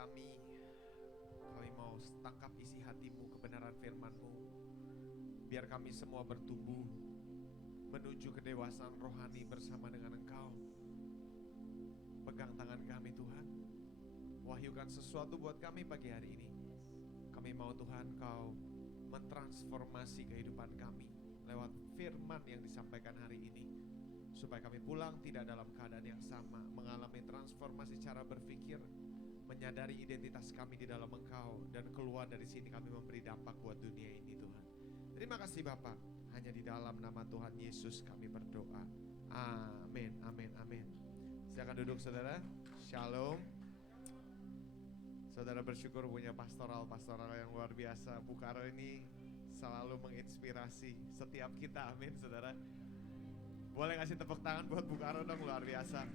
Kami mau tangkap isi hatimu, kebenaran firman-Mu. Biar kami semua bertumbuh menuju kedewasaan rohani bersama dengan Engkau. Pegang tangan kami Tuhan. Wahyukan sesuatu buat kami pagi hari ini. Kami mau Tuhan Kau mentransformasi kehidupan kami lewat firman yang disampaikan hari ini. Supaya kami pulang tidak dalam keadaan yang sama, mengalami transformasi cara berpikir, menyadari identitas kami di dalam Engkau, dan keluar dari sini kami memberi dampak buat dunia ini Tuhan. Terima kasih Bapak, hanya di dalam nama Tuhan Yesus kami berdoa. Amin, amin, amin. Silakan duduk saudara. Shalom. Saudara bersyukur punya pastoral yang luar biasa. Bu Karo ini selalu menginspirasi setiap kita, amin saudara. Boleh kasih tepuk tangan buat Bu Karo dong, luar biasa.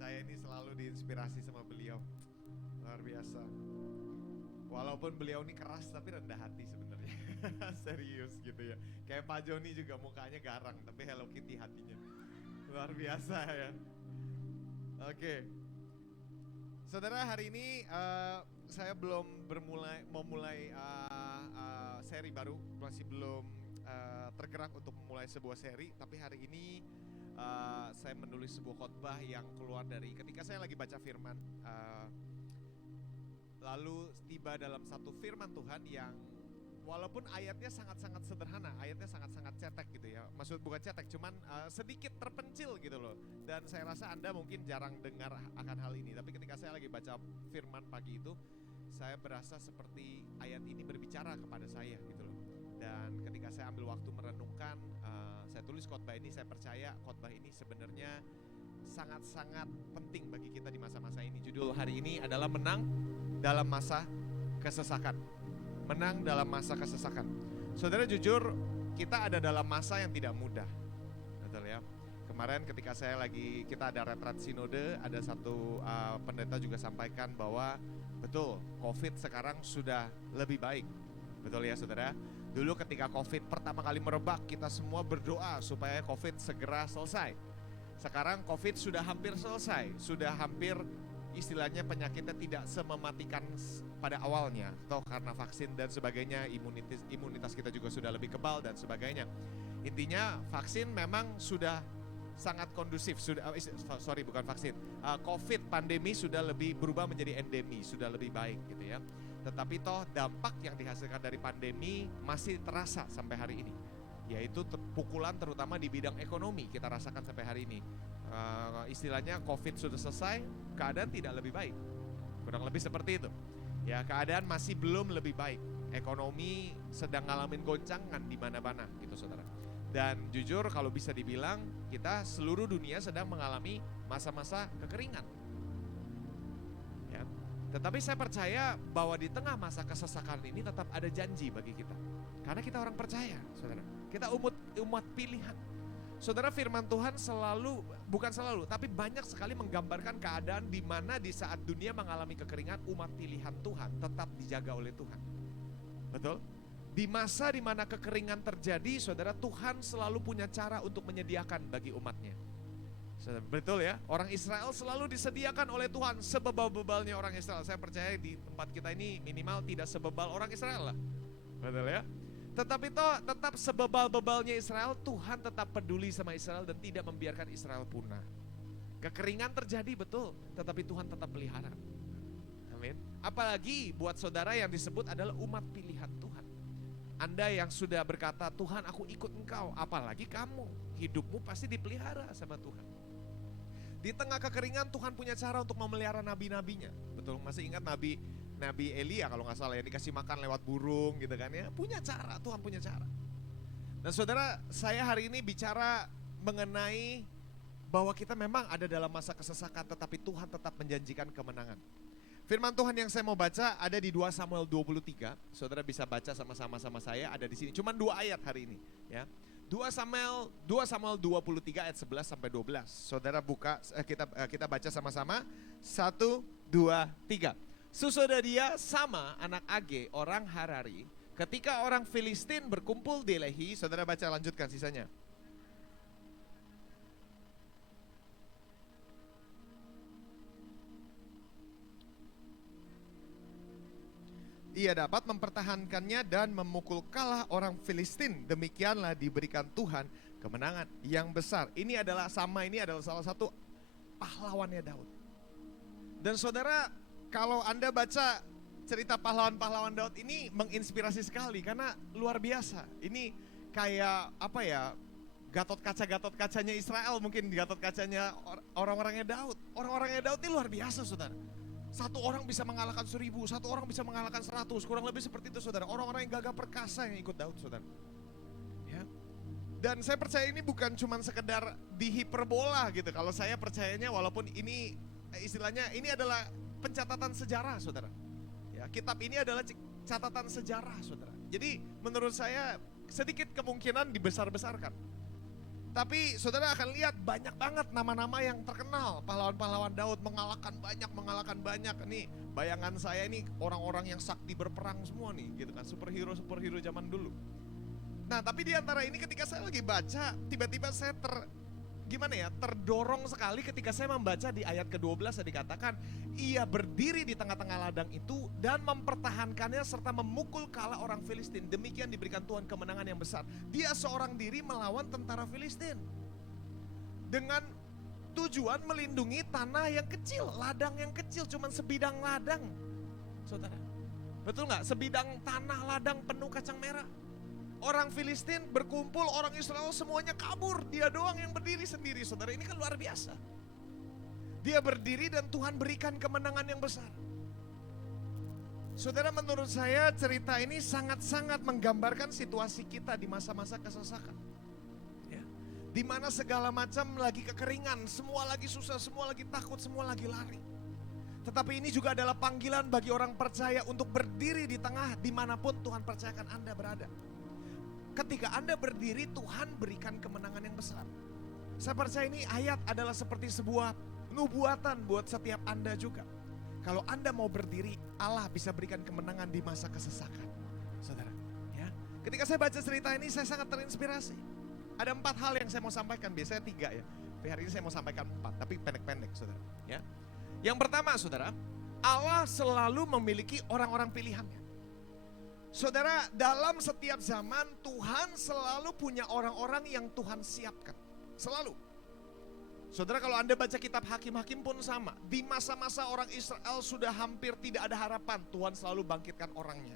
Saya ini selalu diinspirasi sama beliau, luar biasa. Walaupun beliau ini keras tapi rendah hati sebenarnya. Serius gitu ya. Kayak Pak Joni juga mukanya garang tapi Hello Kitty hatinya. Luar biasa ya. Oke. Saudara, hari ini saya belum memulai seri baru, masih belum tergerak untuk memulai sebuah seri. Tapi hari ini saya menulis sebuah khotbah yang keluar dari ketika saya lagi baca firman, lalu tiba dalam satu firman Tuhan yang walaupun ayatnya sangat-sangat sederhana, ayatnya sangat-sangat cetek gitu ya. Maksud bukan cetek, cuman sedikit terpencil gitu loh. Dan saya rasa Anda mungkin jarang dengar akan hal ini. Tapi ketika saya lagi baca firman pagi itu, saya berasa seperti ayat ini berbicara kepada saya gitu loh. Dan ketika saya ambil waktu merenungkan, saya tulis khotbah ini, saya percaya khotbah ini sebenarnya sangat-sangat penting bagi kita di masa-masa ini. Judul hari ini adalah menang dalam masa kesesakan. Menang dalam masa kesesakan. Saudara, jujur kita ada dalam masa yang tidak mudah. Betul ya. Kemarin ketika kita ada retret sinode, ada satu pendeta juga sampaikan bahwa betul COVID sekarang sudah lebih baik. Betul ya saudara. Dulu ketika COVID pertama kali merebak, kita semua berdoa supaya COVID segera selesai. Sekarang COVID sudah hampir selesai, sudah hampir istilahnya penyakitnya tidak semematikan pada awalnya, atau karena vaksin dan sebagainya, imunitas kita juga sudah lebih kebal dan sebagainya. Intinya vaksin memang sudah sangat kondusif, COVID pandemi sudah lebih berubah menjadi endemi, sudah lebih baik gitu ya. Tetapi toh dampak yang dihasilkan dari pandemi masih terasa sampai hari ini, yaitu pukulan terutama di bidang ekonomi kita rasakan sampai hari ini. Istilahnya COVID sudah selesai, keadaan tidak lebih baik, kurang lebih seperti itu. Ya, keadaan masih belum lebih baik. Ekonomi sedang ngalamin goncangan di mana-mana gitu saudara. Dan jujur kalau bisa dibilang kita seluruh dunia sedang mengalami masa-masa kekeringan. Ya. Tetapi saya percaya bahwa di tengah masa kesesakan ini tetap ada janji bagi kita. Karena kita orang percaya, saudara. Kita umat pilihan. Saudara, firman Tuhan bukan selalu, tapi banyak sekali menggambarkan keadaan di mana di saat dunia mengalami kekeringan, umat pilihan Tuhan tetap dijaga oleh Tuhan. Betul? Di masa di mana kekeringan terjadi, saudara, Tuhan selalu punya cara untuk menyediakan bagi umatnya. Betul ya, orang Israel selalu disediakan oleh Tuhan, sebebal-bebalnya orang Israel. Saya percaya di tempat kita ini minimal tidak sebebal orang Israel lah. Betul ya. Tetapi tetap sebebal-bebalnya Israel, Tuhan tetap peduli sama Israel dan tidak membiarkan Israel punah. Kekeringan terjadi betul, tetapi Tuhan tetap pelihara. Amin. Apalagi buat saudara yang disebut adalah umat pilihan Tuhan. Anda yang sudah berkata, Tuhan aku ikut Engkau, apalagi kamu, hidupmu pasti dipelihara sama Tuhan. Di tengah kekeringan Tuhan punya cara untuk memelihara nabi-nabinya. Betul, masih ingat Nabi Elia kalau nggak salah ya, dikasih makan lewat burung gitu kan ya. Punya cara, Tuhan punya cara. Dan saudara, saya hari ini bicara mengenai bahwa kita memang ada dalam masa kesesakan, tetapi Tuhan tetap menjanjikan kemenangan. Firman Tuhan yang saya mau baca ada di 2 Samuel 23. Saudara bisa baca sama-sama saya, ada di sini. Cuman 2 ayat hari ini ya. 2 Samuel 23 ayat 11 sampai 12. Saudara buka, kita baca sama-sama. 1, 2, 3. Sesudah dia Sama anak Age orang Harari, ketika orang Filistin berkumpul di Lehi. Saudara baca, lanjutkan sisanya. ia dapat mempertahankannya dan memukul kalah orang Filistin. Demikianlah diberikan Tuhan kemenangan yang besar. Ini adalah salah satu pahlawannya Daud. Dan saudara, kalau Anda baca cerita pahlawan-pahlawan Daud ini menginspirasi sekali karena luar biasa. Ini kayak apa ya? Gatot kacanya Israel, mungkin Gatot kacanya orang-orangnya Daud. Orang-orangnya Daud ini luar biasa, saudara. Satu orang bisa mengalahkan 1000, satu orang bisa mengalahkan 100, kurang lebih seperti itu, saudara. Orang-orang yang gagah perkasa yang ikut Daud, saudara. Ya. Dan saya percaya ini bukan cuma sekedar dihiperbola gitu. Kalau saya percayanya, walaupun ini istilahnya ini adalah pencatatan sejarah, saudara. Ya, kitab ini adalah catatan sejarah, saudara. Jadi menurut saya sedikit kemungkinan dibesar-besarkan. Tapi saudara akan lihat banyak banget nama-nama yang terkenal. Pahlawan-pahlawan Daud mengalahkan banyak. Nih bayangan saya ini orang-orang yang sakti berperang semua nih gitu kan. Superhero zaman dulu. Nah tapi di antara ini ketika saya lagi baca, tiba-tiba saya terdorong sekali ketika saya membaca di ayat ke-12 dikatakan, ia berdiri di tengah-tengah ladang itu dan mempertahankannya serta memukul kalah orang Filistin. Demikian diberikan Tuhan kemenangan yang besar. Dia seorang diri melawan tentara Filistin dengan tujuan melindungi tanah yang kecil, ladang yang kecil, cuman sebidang ladang. Saudara, betul gak? Sebidang tanah ladang penuh kacang merah. Orang Filistin berkumpul, orang Israel semuanya kabur. Dia doang yang berdiri sendiri, saudara. Ini kan luar biasa. Dia berdiri dan Tuhan berikan kemenangan yang besar. Saudara, menurut saya cerita ini sangat-sangat menggambarkan situasi kita di masa-masa kesesakan. Ya. Di mana segala macam lagi kekeringan, semua lagi susah, semua lagi takut, semua lagi lari. Tetapi ini juga adalah panggilan bagi orang percaya untuk berdiri di tengah dimanapun Tuhan percayakan Anda berada. Ketika Anda berdiri, Tuhan berikan kemenangan yang besar. Saya percaya ini ayat adalah seperti sebuah nubuatan buat setiap Anda juga. Kalau Anda mau berdiri, Allah bisa berikan kemenangan di masa kesesakan. Saudara, ya. Ketika saya baca cerita ini, saya sangat terinspirasi. Ada 4 hal yang saya mau sampaikan, biasanya 3 ya. Tapi hari ini saya mau sampaikan 4, tapi pendek-pendek, saudara. Ya. Yang pertama, saudara, Allah selalu memiliki orang-orang pilihannya. Saudara, dalam setiap zaman Tuhan selalu punya orang-orang yang Tuhan siapkan. Selalu. Saudara, kalau Anda baca kitab Hakim-Hakim pun sama. Di masa-masa orang Israel sudah hampir tidak ada harapan, Tuhan selalu bangkitkan orangnya.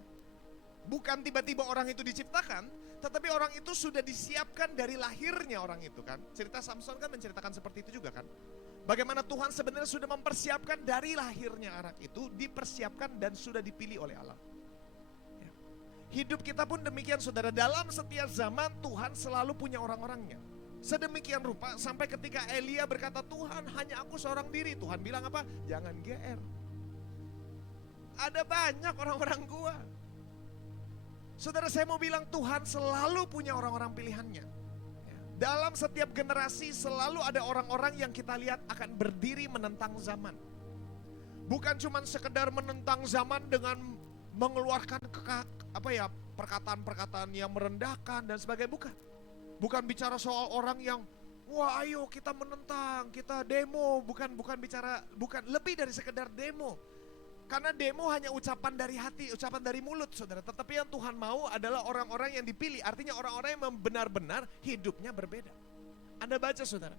Bukan tiba-tiba orang itu diciptakan, tetapi orang itu sudah disiapkan dari lahirnya orang itu kan. Cerita Samson kan menceritakan seperti itu juga kan. Bagaimana Tuhan sebenarnya sudah mempersiapkan dari lahirnya anak itu, dipersiapkan dan sudah dipilih oleh Allah. Hidup kita pun demikian, saudara. Dalam setiap zaman Tuhan selalu punya orang-orangnya. Sedemikian rupa sampai ketika Elia berkata, Tuhan hanya aku seorang diri. Tuhan bilang apa? Jangan GR. Ada banyak orang-orang gua. Saudara, saya mau bilang Tuhan selalu punya orang-orang pilihannya. Dalam setiap generasi selalu ada orang-orang yang kita lihat akan berdiri menentang zaman. Bukan cuma sekedar menentang zaman dengan mengeluarkan perkataan-perkataan yang merendahkan dan sebagainya, bukan bicara soal orang yang wah ayo kita menentang, kita demo, bukan lebih dari sekedar demo. Karena demo hanya ucapan dari hati, ucapan dari mulut, saudara. Tetapi yang Tuhan mau adalah orang-orang yang dipilih, artinya orang-orang yang benar-benar hidupnya berbeda. Anda baca, saudara.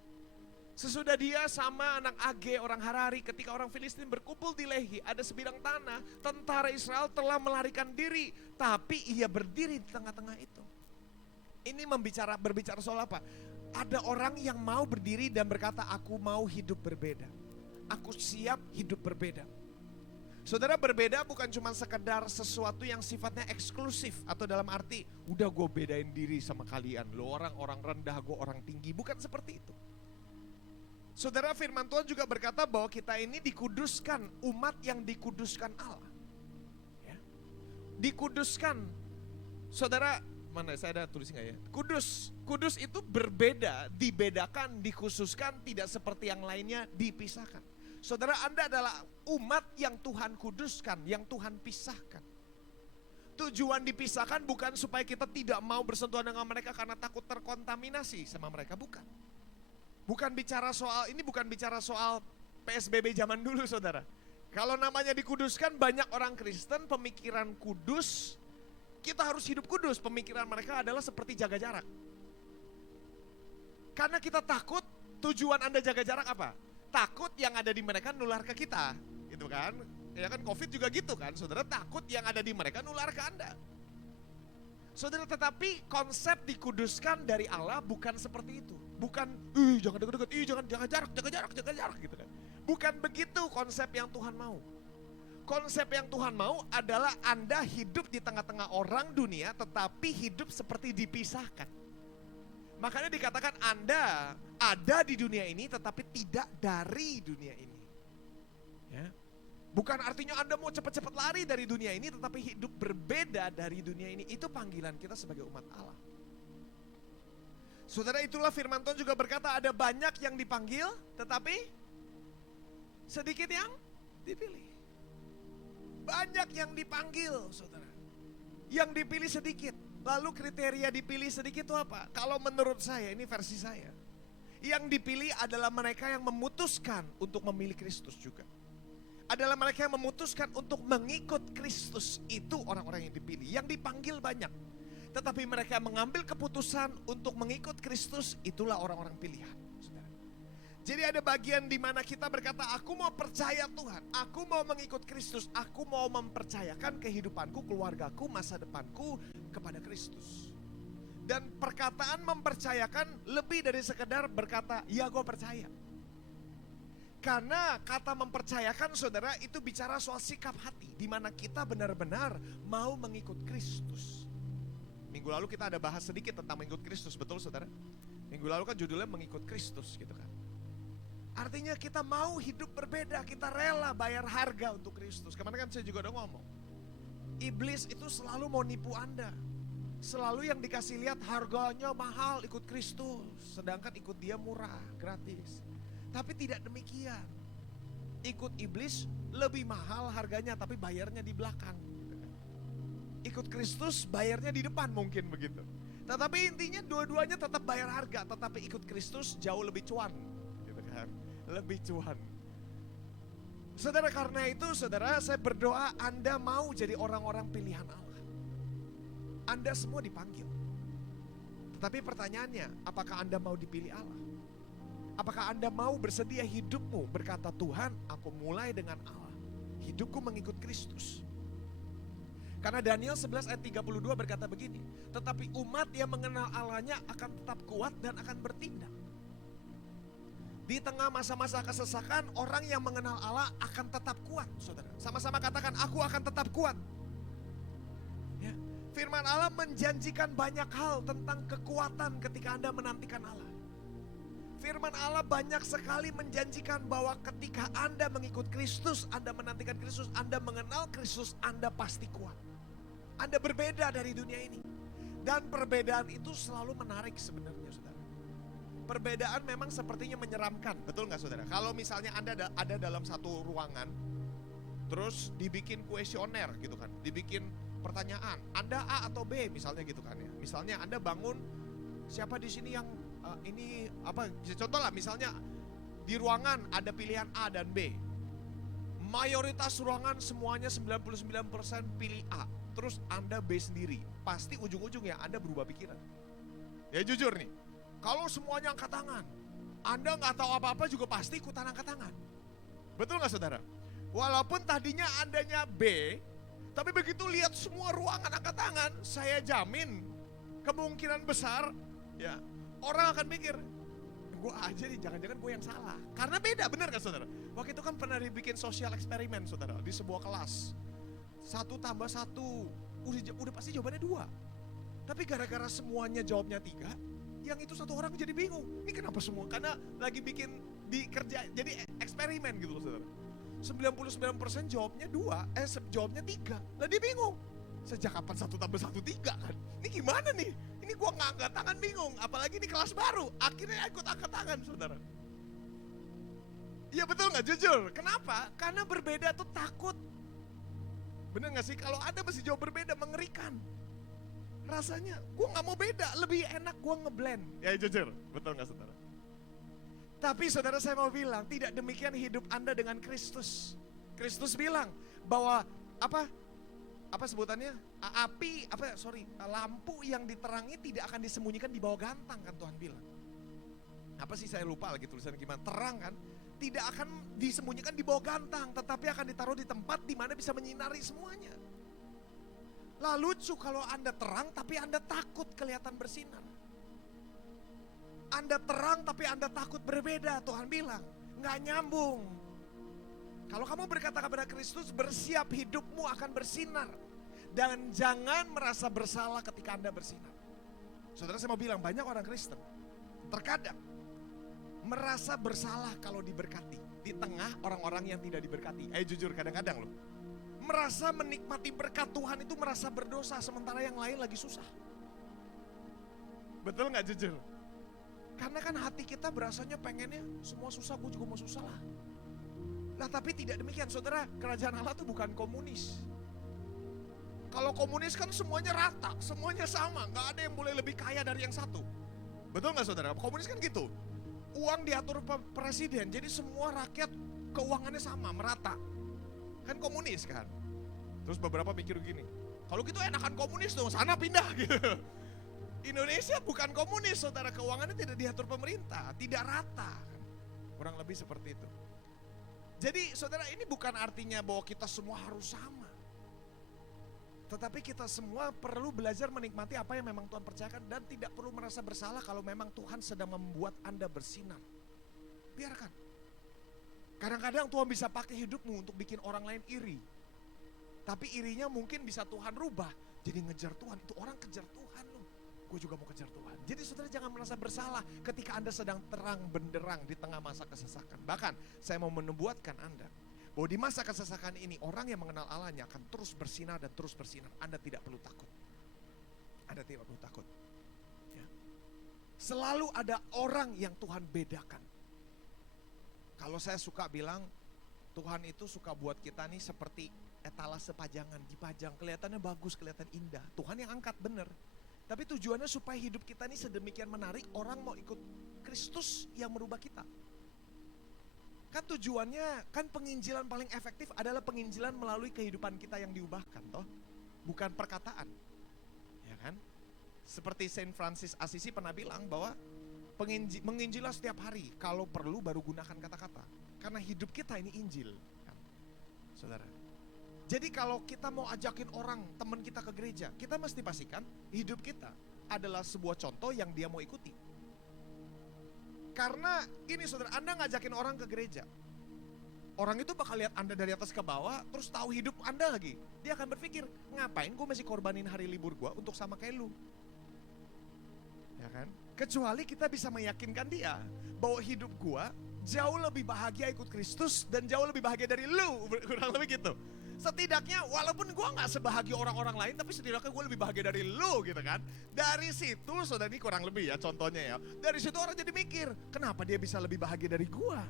Sesudah dia sama anak Age orang Harari, ketika orang Filistin berkumpul di Lehi, ada sebidang tanah, tentara Israel telah melarikan diri, tapi ia berdiri di tengah-tengah itu. Ini berbicara soal apa? Ada orang yang mau berdiri dan berkata, aku mau hidup berbeda. Aku siap hidup berbeda. Saudara, berbeda bukan cuma sekedar sesuatu yang sifatnya eksklusif, atau dalam arti, udah gue bedain diri sama kalian, lo orang rendah, gue orang tinggi, bukan seperti itu. Saudara, firman Tuhan juga berkata bahwa kita ini dikuduskan, umat yang dikuduskan Allah. Ya. Dikuduskan. Saudara, mana saya ada tulis nggak ya? Kudus itu berbeda, dibedakan, dikhususkan, tidak seperti yang lainnya dipisahkan. Saudara, Anda adalah umat yang Tuhan kuduskan, yang Tuhan pisahkan. Tujuan dipisahkan bukan supaya kita tidak mau bersentuhan dengan mereka karena takut terkontaminasi sama mereka, bukan. Bukan bicara soal PSBB zaman dulu, saudara. Kalau namanya dikuduskan, banyak orang Kristen pemikiran kudus, kita harus hidup kudus. Pemikiran mereka adalah seperti jaga jarak. Karena kita takut, tujuan Anda jaga jarak apa? Takut yang ada di mereka nular ke kita, gitu kan? Ya kan COVID juga gitu kan, saudara, takut yang ada di mereka nular ke Anda. Saudara, tetapi konsep dikuduskan dari Allah bukan seperti itu. Bukan, jangan dekat-dekat, jangan jaga jarak gitu kan. Bukan begitu konsep yang Tuhan mau. Konsep yang Tuhan mau adalah Anda hidup di tengah-tengah orang dunia, tetapi hidup seperti dipisahkan. Makanya dikatakan Anda ada di dunia ini, tetapi tidak dari dunia ini. Ya. Bukan artinya Anda mau cepat-cepat lari dari dunia ini, tetapi hidup berbeda dari dunia ini. Itu panggilan kita sebagai umat Allah. Saudara, itulah firman Tuhan juga berkata, ada banyak yang dipanggil, tetapi sedikit yang dipilih. Banyak yang dipanggil, saudara. Yang dipilih sedikit. Lalu kriteria dipilih sedikit itu apa? Kalau menurut saya, ini versi saya. Yang dipilih adalah mereka yang memutuskan untuk memilih Kristus juga. Adalah mereka yang memutuskan untuk mengikut Kristus. Itu orang-orang yang dipilih. Yang dipanggil banyak, tetapi mereka mengambil keputusan untuk mengikut Kristus. Itulah orang-orang pilihan, saudara. Jadi ada bagian di mana kita berkata, aku mau percaya Tuhan, aku mau mengikut Kristus, aku mau mempercayakan kehidupanku, keluargaku, masa depanku kepada Kristus. Dan perkataan mempercayakan lebih dari sekedar berkata, ya gue percaya. Karena kata mempercayakan, saudara, itu bicara soal sikap hati, di mana kita benar-benar mau mengikut Kristus. Minggu lalu kita ada bahas sedikit tentang mengikut Kristus, betul saudara? Minggu lalu kan judulnya mengikut Kristus gitu kan. Artinya kita mau hidup berbeda, kita rela bayar harga untuk Kristus. Kemarin kan saya juga udah ngomong, iblis itu selalu mau nipu Anda. Selalu yang dikasih lihat harganya mahal ikut Kristus, sedangkan ikut dia murah, gratis. Tapi tidak demikian. Ikut iblis lebih mahal harganya, tapi bayarnya di belakang. Ikut Kristus bayarnya di depan, mungkin begitu. Tetapi intinya dua-duanya tetap bayar harga, tetapi ikut Kristus jauh lebih cuan, gitu kan? Lebih cuan. Saudara, karena itu saudara, saya berdoa Anda mau jadi orang-orang pilihan Allah. Anda semua dipanggil. Tetapi pertanyaannya, apakah Anda mau dipilih Allah? Apakah Anda mau bersedia hidupmu berkata, Tuhan, aku mulai dengan Allah, hidupku mengikut Kristus. Karena Daniel 11 ayat 32 berkata begini, tetapi umat yang mengenal Allahnya akan tetap kuat dan akan bertindak. Di tengah masa-masa kesesakan, orang yang mengenal Allah akan tetap kuat, saudara. Sama-sama katakan, aku akan tetap kuat. Ya. Firman Allah menjanjikan banyak hal tentang kekuatan ketika Anda menantikan Allah. Firman Allah banyak sekali menjanjikan bahwa ketika Anda mengikut Kristus, Anda menantikan Kristus, Anda mengenal Kristus, Anda pasti kuat. Anda berbeda dari dunia ini. Dan perbedaan itu selalu menarik sebenarnya, saudara. Perbedaan memang sepertinya menyeramkan, betul gak saudara? Kalau misalnya Anda ada dalam satu ruangan, terus dibikin kuesioner gitu kan, dibikin pertanyaan, Anda A atau B misalnya gitu kan ya. Misalnya Anda bangun, siapa di sini yang ini apa, contoh lah misalnya di ruangan ada pilihan A dan B. Mayoritas ruangan semuanya 99% pilih A. Terus Anda B sendiri. Pasti ujung-ujungnya Anda berubah pikiran. Ya jujur nih, kalau semuanya angkat tangan, Anda gak tahu apa-apa juga pasti ikutan angkat tangan. Betul gak saudara? Walaupun tadinya Andanya B, tapi begitu lihat semua ruangan angkat tangan, saya jamin kemungkinan besar ya orang akan mikir, gue aja nih, jangan-jangan gue yang salah. Karena beda, benar gak saudara? Waktu itu kan pernah dibikin sosial eksperimen saudara, di sebuah kelas. 1 tambah 1, udah pasti jawabannya 2. Tapi gara-gara semuanya jawabnya 3, yang itu satu orang jadi bingung. Ini kenapa semua? Karena lagi bikin dikerja, jadi eksperimen gitu loh saudara. 99% jawabnya 2, jawabnya 3. Lah dia bingung. Sejak kapan 1 tambah 1 3 kan? Ini gimana nih? Ini gua nggak angkat tangan bingung, apalagi ini kelas baru. Akhirnya ikut angkat tangan, saudara. Iya betul nggak? Jujur. Kenapa? Karena berbeda tuh takut. Bener nggak sih? Kalau Anda masih jauh berbeda, mengerikan. Rasanya, gua nggak mau beda, lebih enak gua ngeblend. Ya jujur, betul nggak saudara? Tapi saudara, saya mau bilang, tidak demikian hidup Anda dengan Kristus. Kristus bilang bahwa apa sebutannya? Lampu yang diterangi tidak akan disembunyikan di bawah gantang, kan Tuhan bilang. Apa sih, saya lupa lagi tulisannya gimana. Terang kan tidak akan disembunyikan di bawah gantang, tetapi akan ditaruh di tempat di mana bisa menyinari semuanya. Lah lucu kalau Anda terang tapi Anda takut kelihatan bersinar. Anda terang tapi Anda takut berbeda, Tuhan bilang. Nggak nyambung. Kalau kamu berkata kepada Kristus, bersiap, hidupmu akan bersinar. Dan jangan merasa bersalah ketika Anda bersinar. Saudara, saya mau bilang, banyak orang Kristen terkadang merasa bersalah kalau diberkati di tengah orang-orang yang tidak diberkati. Jujur, kadang-kadang loh, merasa menikmati berkat Tuhan itu merasa berdosa, sementara yang lain lagi susah. Betul gak jujur? Karena kan hati kita berasanya pengennya semua susah, gue juga mau susah lah. Nah tapi tidak demikian, saudara. Kerajaan Allah itu bukan komunis. Kalau komunis kan semuanya rata, semuanya sama, gak ada yang boleh lebih kaya dari yang satu. Betul gak saudara? Komunis kan gitu. Uang diatur presiden, jadi semua rakyat keuangannya sama, merata. Kan komunis kan. Terus beberapa mikir gini, kalau gitu enakan komunis dong, sana pindah gitu. Indonesia bukan komunis, saudara. Keuangannya tidak diatur pemerintah, tidak rata. Kurang lebih seperti itu. Jadi saudara, ini bukan artinya bahwa kita semua harus sama. Tetapi kita semua perlu belajar menikmati apa yang memang Tuhan percayakan. Dan tidak perlu merasa bersalah kalau memang Tuhan sedang membuat Anda bersinar. Biarkan. Kadang-kadang Tuhan bisa pakai hidupmu untuk bikin orang lain iri. Tapi irinya mungkin bisa Tuhan rubah jadi ngejar Tuhan. Itu orang kejar Tuhan loh. Gue juga mau kejar Tuhan. Jadi saudara, jangan merasa bersalah ketika Anda sedang terang benderang di tengah masa kesesakan. Bahkan saya mau menubuatkan Anda bahwa di masa kesesakan ini orang yang mengenal Allahnya akan terus bersinar dan terus bersinar. Anda tidak perlu takut. Anda tidak perlu takut. Ya. Selalu ada orang yang Tuhan bedakan. Kalau saya suka bilang, Tuhan itu suka buat kita nih seperti etalase pajangan, dipajang, kelihatannya bagus, kelihatan indah. Tuhan yang angkat, bener. Tapi tujuannya supaya hidup kita ini sedemikian menarik, orang mau ikut Kristus yang merubah kita. Kan tujuannya, kan penginjilan paling efektif adalah penginjilan melalui kehidupan kita yang diubahkan, toh? Bukan perkataan. Ya kan? Seperti Saint Francis Assisi pernah bilang bahwa menginjilah setiap hari, kalau perlu baru gunakan kata-kata. Karena hidup kita ini Injil, kan? Saudara. Jadi kalau kita mau ajakin orang, teman kita ke gereja, kita mesti pastikan hidup kita adalah sebuah contoh yang dia mau ikuti. Karena ini saudara, Anda ngajakin orang ke gereja, orang itu bakal lihat Anda dari atas ke bawah, terus tahu hidup Anda lagi. Dia akan berpikir, ngapain gue mesti korbanin hari libur gue untuk sama kayak lu? Ya kan? Kecuali kita bisa meyakinkan dia bahwa hidup gue jauh lebih bahagia ikut Kristus dan jauh lebih bahagia dari lu, kurang lebih gitu. Setidaknya walaupun gue gak sebahagia orang-orang lain, tapi setidaknya gue lebih bahagia dari lu gitu kan. Dari situ saudara, ini kurang lebih ya contohnya ya. Dari situ orang jadi mikir, kenapa dia bisa lebih bahagia dari gue?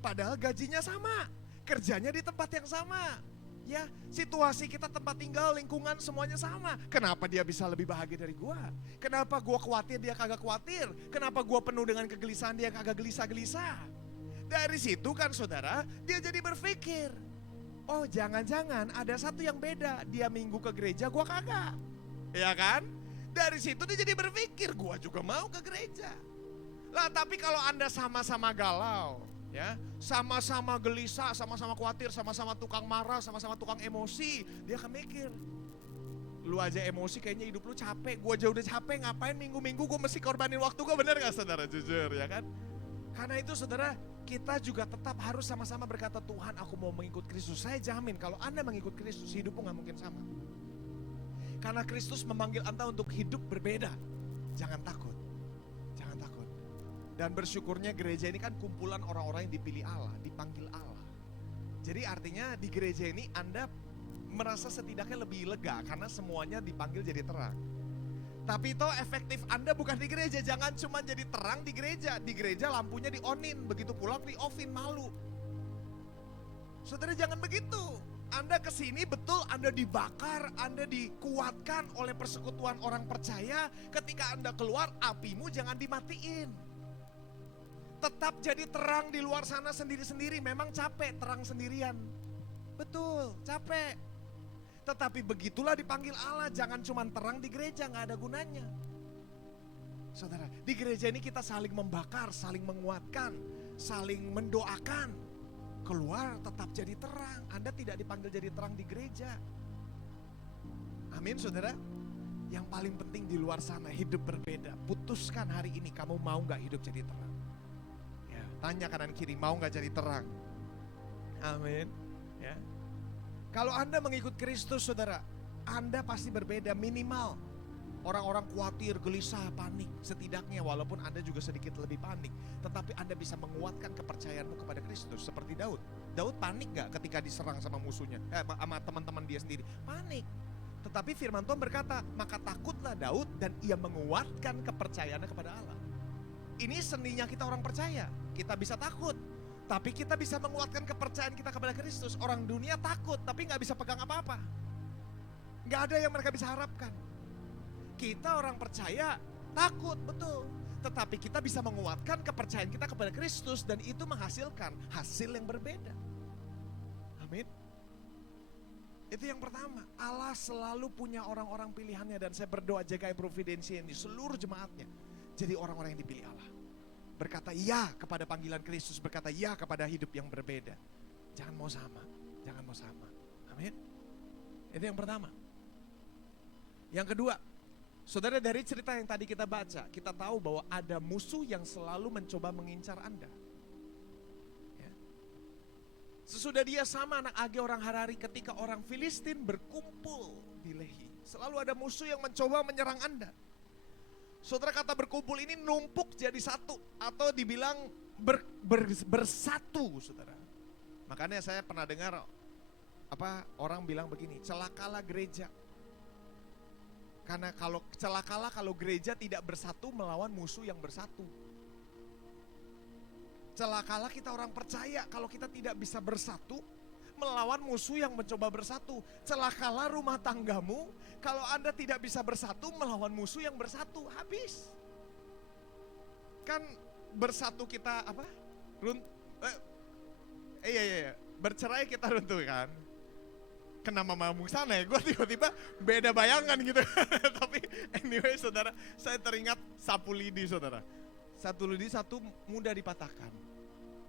Padahal gajinya sama, kerjanya di tempat yang sama. Ya, situasi kita, tempat tinggal, lingkungan semuanya sama. Kenapa dia bisa lebih bahagia dari gue? Kenapa gue khawatir dia kagak khawatir? Kenapa gue penuh dengan kegelisahan dia kagak gelisah-gelisah? Dari situ kan saudara, dia jadi berpikir, oh jangan-jangan ada satu yang beda, dia minggu ke gereja, gua kagak. Ya kan? Dari situ dia jadi berpikir, gua juga mau ke gereja. Lah tapi kalau Anda sama-sama galau, ya, sama-sama gelisah, sama-sama khawatir, sama-sama tukang marah, sama-sama tukang emosi, dia akan mikir, lu aja emosi kayaknya hidup lu capek, gua aja udah capek, ngapain minggu-minggu gua mesti korbanin waktu gua, bener gak saudara? Jujur ya kan? Karena itu saudara, kita juga tetap harus sama-sama berkata, Tuhan aku mau mengikut Kristus. Saya jamin kalau Anda mengikut Kristus, hidupmu gak mungkin sama. Karena Kristus memanggil Anda untuk hidup berbeda. Jangan takut, jangan takut. Dan bersyukurnya gereja ini kan kumpulan orang-orang yang dipilih Allah, dipanggil Allah. Jadi artinya di gereja ini Anda merasa setidaknya lebih lega karena semuanya dipanggil jadi terang. Tapi itu efektif Anda bukan di gereja. Jangan cuma jadi terang di gereja. Di gereja lampunya di-on-in, begitu pulang di-off-in, malu. Saudara jangan begitu. Anda kesini betul Anda dibakar, Anda dikuatkan oleh persekutuan orang percaya. Ketika Anda keluar, apimu jangan dimatiin. Tetap jadi terang di luar sana sendiri-sendiri. Memang capek terang sendirian. Betul, capek. Tetapi begitulah dipanggil Allah, jangan cuma terang di gereja, gak ada gunanya. Saudara, di gereja ini kita saling membakar, saling menguatkan, saling mendoakan. Keluar tetap jadi terang. Anda tidak dipanggil jadi terang di gereja. Amin saudara. Yang paling penting di luar sana hidup berbeda. Putuskan hari ini kamu mau gak hidup jadi terang. Ya, tanya kanan kiri, mau gak jadi terang? Amin. Ya. Kalau Anda mengikut Kristus saudara, Anda pasti berbeda. Minimal orang-orang khawatir, gelisah, panik. Setidaknya walaupun Anda juga sedikit lebih panik, tetapi Anda bisa menguatkan kepercayaanmu kepada Kristus. Seperti Daud. Daud panik gak ketika diserang sama musuhnya, sama teman-teman dia sendiri? Panik. Tetapi firman Tuhan berkata, maka takutlah Daud dan ia menguatkan kepercayaannya kepada Allah. Ini seninya kita orang percaya. Kita bisa takut, tapi kita bisa menguatkan kepercayaan kita kepada Kristus. Orang dunia takut, tapi gak bisa pegang apa-apa. Gak ada yang mereka bisa harapkan. Kita orang percaya takut, betul. Tetapi kita bisa menguatkan kepercayaan kita kepada Kristus. Dan itu menghasilkan hasil yang berbeda. Amin. Itu yang pertama. Allah selalu punya orang-orang pilihannya. Dan saya berdoa JKM Providensia ini seluruh jemaatnya jadi orang-orang yang dipilih Allah. Berkata ya kepada panggilan Kristus, berkata ya kepada hidup yang berbeda. Jangan mau sama, jangan mau sama. Amin. Itu yang pertama. Yang kedua, saudara, dari cerita yang tadi kita baca, kita tahu bahwa ada musuh yang selalu mencoba mengincar Anda. Ya. Sesudah dia sama anak Age orang Harari, ketika orang Filistin berkumpul di Lehi, selalu ada musuh yang mencoba menyerang Anda. Saudara, kata berkumpul ini numpuk jadi satu, atau dibilang bersatu, saudara. Makanya saya pernah dengar orang bilang begini, celakalah gereja. Karena celakalah kalau gereja tidak bersatu melawan musuh yang bersatu. Celakalah kita orang percaya kalau kita tidak bisa bersatu melawan musuh yang mencoba bersatu. Celakalah rumah tanggamu kalau Anda tidak bisa bersatu melawan musuh yang bersatu. Habis. Kan bersatu kita bercerai kita runtuh kan. Kena mamamu sana ya, gue tiba-tiba beda bayangan gitu. Tapi anyway saudara, saya teringat sapu lidi saudara. Satu lidi satu mudah dipatahkan.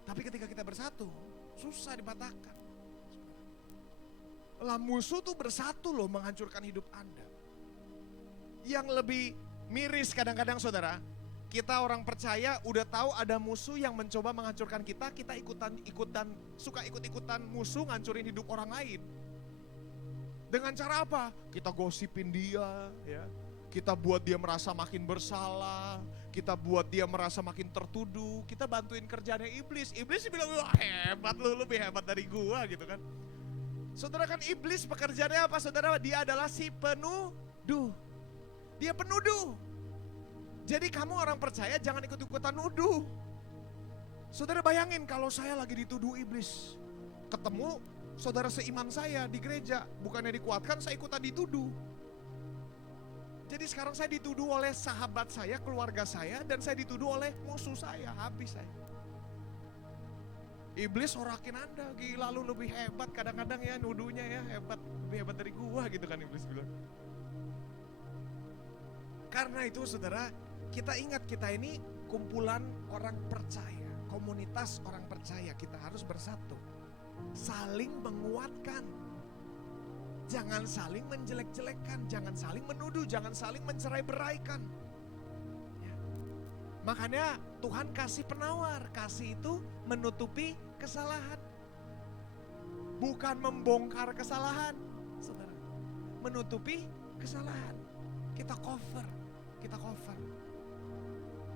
Tapi ketika kita bersatu, susah dipatahkan. Lah musuh tuh bersatu loh menghancurkan hidup Anda. Yang lebih miris kadang-kadang saudara, kita orang percaya udah tahu ada musuh yang mencoba menghancurkan kita, kita suka ikut-ikutan musuh ngancurin hidup orang lain. Dengan cara apa? Kita gosipin dia, ya. Kita buat dia merasa makin bersalah, kita buat dia merasa makin tertuduh, kita bantuin kerjaannya iblis. Iblis bilang, wah hebat lu, lebih hebat dari gua gitu kan. Saudara, kan iblis pekerjaannya apa saudara? Dia adalah si penuduh. Dia penuduh. Jadi kamu orang percaya jangan ikut-ikutan nuduh. Saudara bayangin kalau saya lagi dituduh iblis, ketemu saudara seiman saya di gereja, bukannya dikuatkan, saya ikutan dituduh. Jadi sekarang saya dituduh oleh sahabat saya, keluarga saya, dan saya dituduh oleh musuh saya, habis saya. Iblis sorakin Anda, gila lu lebih hebat, kadang-kadang ya nuduhnya ya hebat, lebih hebat dari gua gitu kan iblis bilang. Karena itu saudara, kita ingat kita ini kumpulan orang percaya, komunitas orang percaya, kita harus bersatu. Saling menguatkan. Jangan saling menjelek-jelekkan, jangan saling menuduh, jangan saling mencerai-beraikan. Ya. Makanya Tuhan kasih penawar, kasih itu menutupi kesalahan. Bukan membongkar kesalahan, saudara. Menutupi kesalahan. Kita cover.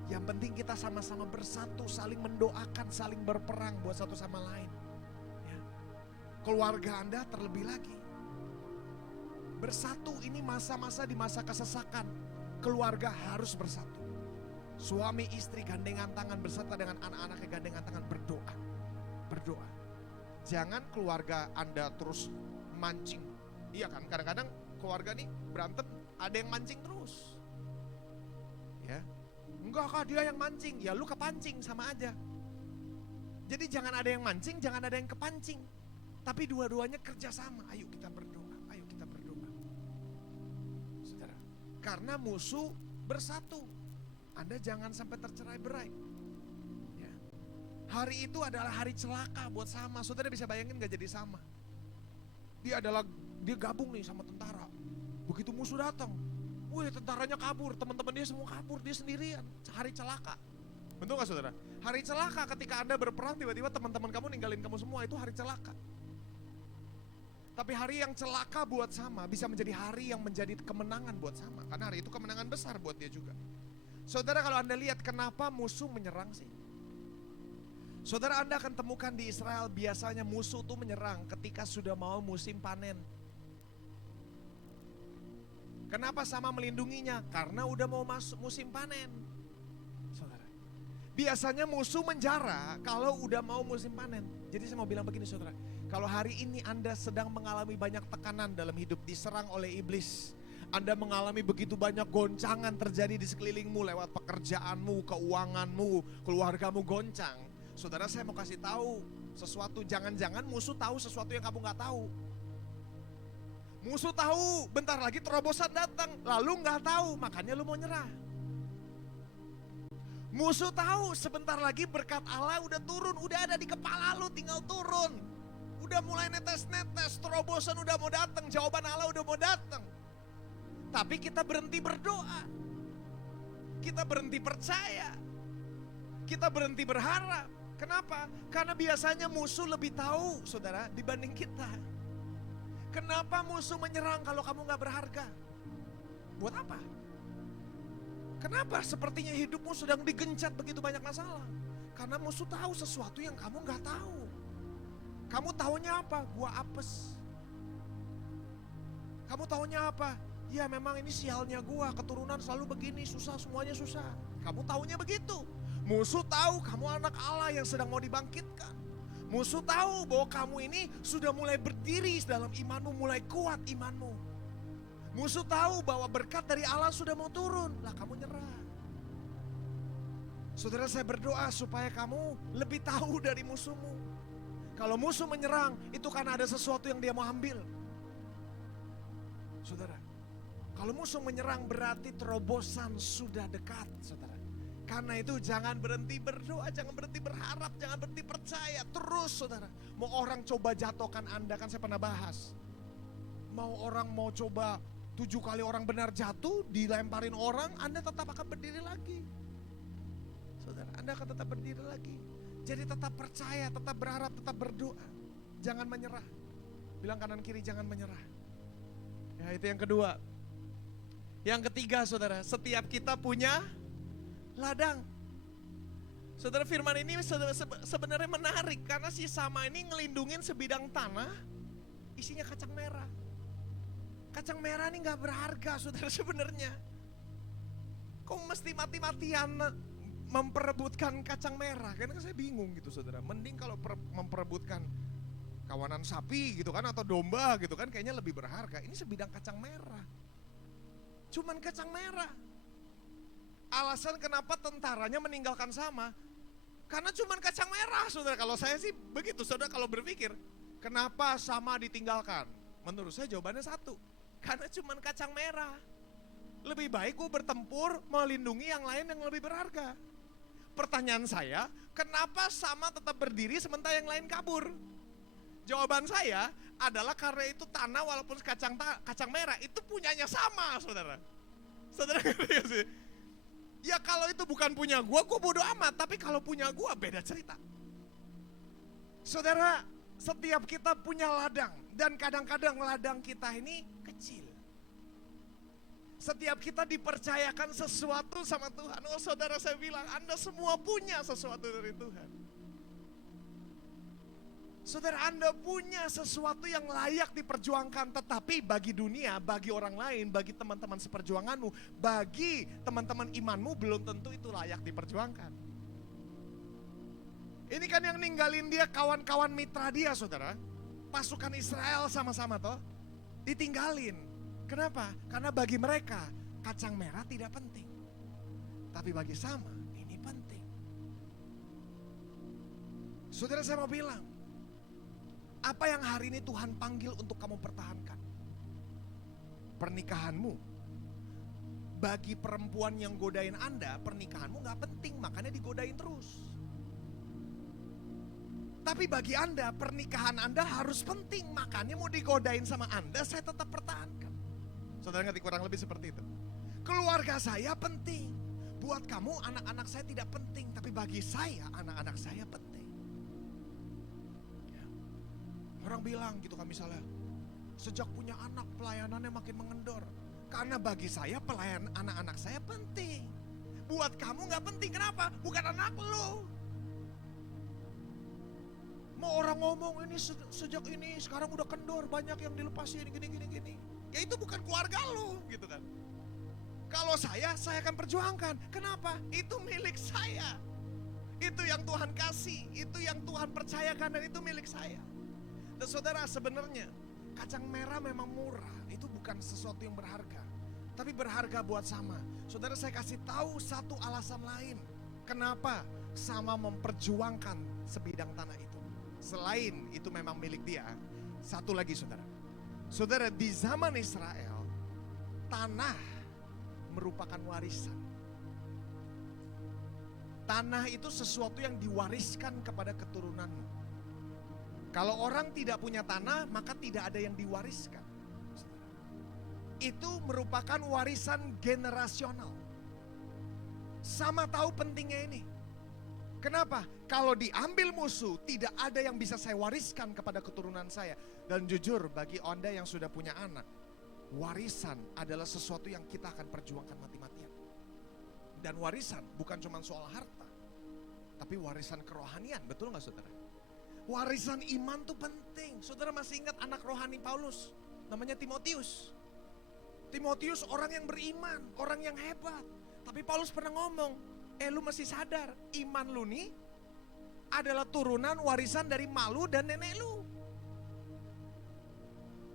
Yang penting kita sama-sama bersatu, saling mendoakan, saling berperang buat satu sama lain. Ya. Keluarga Anda terlebih lagi. Bersatu, ini masa-masa di masa kesesakan. Keluarga harus bersatu. Suami istri gandengan tangan beserta dengan anak-anaknya gandengan tangan berdoa. Berdoa. Jangan keluarga Anda terus mancing. Iya kan, kadang-kadang keluarga nih berantem, ada yang mancing terus. Ya. Enggak kak, dia yang mancing. Ya lu kepancing sama aja. Jadi jangan ada yang mancing, jangan ada yang kepancing. Tapi dua-duanya kerjasama. Ayo kita berdoa, ayo kita berdoa. Saudara, karena musuh bersatu. Anda jangan sampai tercerai-berai. Ya. Hari itu adalah hari celaka buat Sama. Saudara bisa bayangin gak jadi Sama? Dia gabung nih sama tentara. Begitu musuh datang, wih tentaranya kabur, teman-teman dia semua kabur, dia sendirian. Hari celaka. Betul gak saudara? Hari celaka ketika Anda berperang, tiba-tiba teman-teman kamu ninggalin kamu semua, itu hari celaka. Tapi hari yang celaka buat Sama bisa menjadi hari yang menjadi kemenangan buat Sama. Karena hari itu kemenangan besar buat dia juga. Saudara, kalau Anda lihat kenapa musuh menyerang sih? Saudara, Anda akan temukan di Israel biasanya musuh tuh menyerang ketika sudah mau musim panen. Kenapa Sama melindunginya? Karena udah mau masuk musim panen. Saudara, biasanya musuh menjara kalau udah mau musim panen. Jadi saya mau bilang begini saudara, kalau hari ini Anda sedang mengalami banyak tekanan dalam hidup, diserang oleh iblis, Anda mengalami begitu banyak goncangan terjadi di sekelilingmu lewat pekerjaanmu, keuanganmu, keluargamu goncang. Saudara, saya mau kasih tahu sesuatu, jangan-jangan musuh tahu sesuatu yang kamu gak tahu. Musuh tahu bentar lagi terobosan datang, lalu gak tahu, makanya lu mau nyerah. Musuh tahu sebentar lagi berkat Allah udah turun, udah ada di kepala lu, tinggal turun. Udah mulai netes-netes, terobosan udah mau datang, jawaban Allah udah mau datang. Tapi kita berhenti berdoa, kita berhenti percaya, kita berhenti berharap. Kenapa? Karena biasanya musuh lebih tahu saudara dibanding kita. Kenapa musuh menyerang kalau kamu gak berharga? Buat apa? Kenapa sepertinya hidupmu sedang digencat begitu banyak masalah? Karena musuh tahu sesuatu yang kamu gak tahu. Kamu taunya apa? Gua apes. Kamu taunya apa? Ya memang ini sialnya gua, keturunan selalu begini, susah, semuanya susah. Kamu taunya begitu. Musuh tahu kamu anak Allah yang sedang mau dibangkitkan. Musuh tahu bahwa kamu ini sudah mulai berdiri dalam imanmu, mulai kuat imanmu. Musuh tahu bahwa berkat dari Allah sudah mau turun, lah kamu nyerah. Saudara, saya berdoa supaya kamu lebih tahu dari musuhmu. Kalau musuh menyerang, itu karena ada sesuatu yang dia mau ambil. Saudara, kalau musuh menyerang berarti terobosan sudah dekat, saudara. Karena itu jangan berhenti berdoa, jangan berhenti berharap, jangan berhenti percaya. Terus saudara, mau orang coba jatuhkan Anda, kan saya pernah bahas. Mau coba 7 kali orang benar jatuh, dilemparin orang, Anda tetap akan berdiri lagi. Saudara, Anda akan tetap berdiri lagi. Jadi tetap percaya, tetap berharap, tetap berdoa. Jangan menyerah. Bilang kanan kiri, jangan menyerah. Ya, itu yang kedua. Yang ketiga saudara, setiap kita punya ladang. Saudara, firman ini sebenarnya menarik karena si Sama ini ngelindungin sebidang tanah isinya kacang merah. Kacang merah ini gak berharga saudara sebenarnya. Kok mesti mati-matian memperebutkan kacang merah? Karena saya bingung gitu saudara. Mending kalau memperebutkan kawanan sapi gitu kan, atau domba gitu kan, kayaknya lebih berharga. Ini sebidang kacang merah. Cuman kacang merah. Alasan kenapa tentaranya meninggalkan Sama, karena cuman kacang merah saudara. Kalau saya sih begitu saudara, kalau berpikir kenapa Sama ditinggalkan, menurut saya jawabannya satu, karena cuman kacang merah. Lebih baik gue bertempur melindungi yang lain yang lebih berharga. Pertanyaan saya, kenapa Sama tetap berdiri sementara yang lain kabur? Jawaban saya adalah karena itu tanah walaupun kacang merah itu punyanya Sama saudara. Saudara ngerti gak sih? Ya kalau itu bukan punya gua bodo amat. Tapi kalau punya gua beda cerita. Saudara, setiap kita punya ladang. Dan kadang-kadang ladang kita ini kecil. Setiap kita dipercayakan sesuatu sama Tuhan. Oh saudara, saya bilang Anda semua punya sesuatu dari Tuhan. Saudara, Anda punya sesuatu yang layak diperjuangkan. Tetapi bagi dunia, bagi orang lain, bagi teman-teman seperjuanganmu, bagi teman-teman imanmu, belum tentu itu layak diperjuangkan. Ini kan yang ninggalin dia kawan-kawan mitra dia saudara. Pasukan Israel sama-sama toh ditinggalin. Kenapa? Karena bagi mereka kacang merah tidak penting. Tapi bagi Sama ini penting. Saudara, saya mau bilang, Apa yang hari ini Tuhan panggil untuk kamu pertahankan? Pernikahanmu. Bagi perempuan yang godain Anda, pernikahanmu gak penting, makanya digodain terus. Tapi bagi Anda, pernikahan Anda harus penting, makanya mau digodain sama Anda, saya tetap pertahankan. Saudara ngerti, kurang lebih seperti itu. Keluarga saya penting. Buat kamu anak-anak saya tidak penting, tapi bagi saya anak-anak saya penting. Ya. Orang bilang gitu kan misalnya, sejak punya anak pelayanannya makin mengendor. Karena bagi saya pelayan anak-anak saya penting. Buat kamu gak penting, kenapa? Bukan anak lo. Mau orang ngomong ini sejak ini sekarang udah kendor, banyak yang dilepasin gini. Ya itu bukan keluarga lo gitu kan. Kalau saya akan perjuangkan. Kenapa? Itu milik saya. Itu yang Tuhan kasih, itu yang Tuhan percayakan, dan itu milik saya. Dan saudara, sebenarnya kacang merah memang murah, itu bukan sesuatu yang berharga, tapi berharga buat Sama. Saudara, saya kasih tahu satu alasan lain kenapa Sama memperjuangkan sebidang tanah itu. Selain itu memang milik dia, satu lagi saudara. Saudara, di zaman Israel, tanah merupakan warisan. Tanah itu sesuatu yang diwariskan kepada keturunanmu. Kalau orang tidak punya tanah, maka tidak ada yang diwariskan. Itu merupakan warisan generasional. Sama tahu pentingnya ini. Kenapa? Kalau diambil musuh, tidak ada yang bisa saya wariskan kepada keturunan saya. Dan jujur, bagi Anda yang sudah punya anak, warisan adalah sesuatu yang kita akan perjuangkan mati-matian. Dan warisan bukan cuma soal harta, tapi warisan kerohanian, betul gak saudara? Warisan iman tuh penting. Saudara masih ingat anak rohani Paulus? Namanya Timotius. Timotius orang yang beriman, orang yang hebat. Tapi Paulus pernah ngomong, lu masih sadar, iman lu nih adalah turunan warisan dari malu dan nenek lu.